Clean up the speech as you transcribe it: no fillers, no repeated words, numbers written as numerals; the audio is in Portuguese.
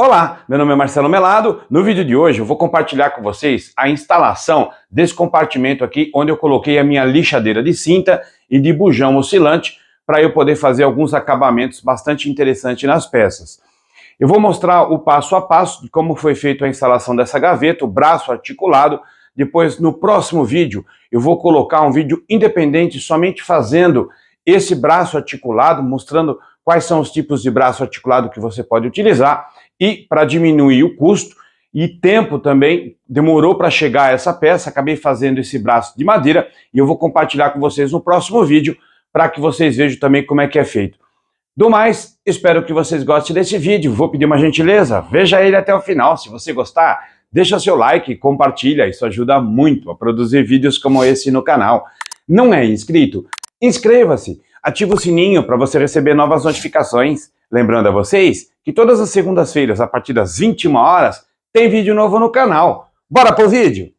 Olá, meu nome é Marcelo Melado. No vídeo de hoje eu vou compartilhar com vocês a instalação desse compartimento aqui, onde eu coloquei a minha lixadeira de cinta e de bujão oscilante para eu poder fazer alguns acabamentos bastante interessantes nas peças. Eu vou mostrar o passo a passo de como foi feita a instalação dessa gaveta, o braço articulado. Depois, no próximo vídeo, eu vou colocar um vídeo independente somente fazendo esse braço articulado, mostrando quais são os tipos de braço articulado que você pode utilizar. E para diminuir o custo e tempo também, demorou para chegar a essa peça, acabei fazendo esse braço de madeira e eu vou compartilhar com vocês no próximo vídeo para que vocês vejam também como é que é feito. Do mais, espero que vocês gostem desse vídeo, vou pedir uma gentileza, veja ele até o final, se você gostar, deixa seu like, compartilha, isso ajuda muito a produzir vídeos como esse no canal. Não é inscrito? Inscreva-se, ativa o sininho para você receber novas notificações. Lembrando a vocês que todas as segundas-feiras, a partir das 21 horas, tem vídeo novo no canal. Bora pro vídeo!